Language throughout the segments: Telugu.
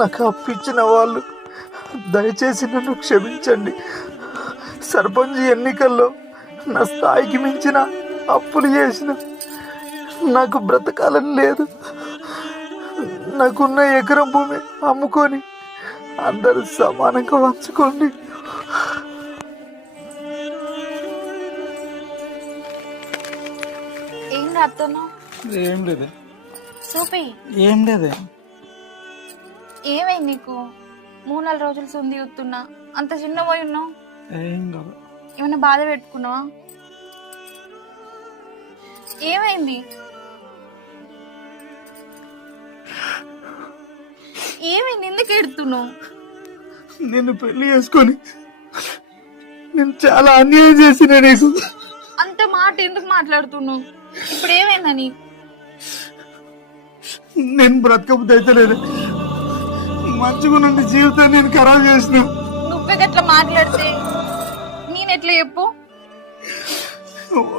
నాకు అప్పిచ్చిన వాళ్ళు దయచేసి నన్ను క్షమించండి. సర్పంచ్ ఎన్నికల్లో నా స్థాయికి మించిన అప్పులు చేసిన నాకు బ్రతకాలని లేదు. నాకున్న ఎకరం భూమి అమ్ముకొని అందరూ సమానంగా పంచుకోండి. ఏం రాస్తున్నావు? ఏం లేదే. చూపి. ఏం లేదే. ఏమైంది నీకు? 3-4 రోజులు సుంది చూస్తున్నా, అంత చిన్న పోయి ఉన్నావు. ఏం కాదు. ఏమైనా బాధ పెట్టుకున్నావా? ఏమైంది? ఏమైంది? ఎందుకు ఎడుతున్నావు? నిన్ను పెళ్లి చేసుకొని నేను చాలా అన్యాయం చేసిన నీకు. అంత మాట ఎందుకు మాట్లాడుతున్నావు? ఇప్పుడు ఏమైందని? నేను బ్రతకబుద్ధి అయితే లేదు. మంచిగా నుండి జీవితాన్ని నేను ఖరాబ్ చేసిన. నువ్వే గట్లా మాట్లాడితే నేనెట్లా చెప్పు?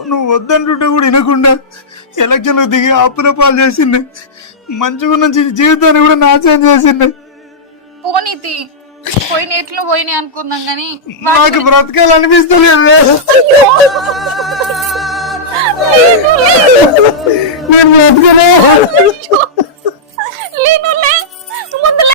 నువ్వు వద్దంటుంటే కూడా వినకుండా ఎలక్షన్లు దిగి అప్పుల పాలు చేసింది. మంచిగా నుంచి జీవితాన్ని కూడా నాశనం చేసింది. పోనీతి పోయిన ఎట్లు పోయినాయి అనుకుందాం గాని నాకు బ్రతకాలనిపిస్తలేదు. నేను బ్రతకను.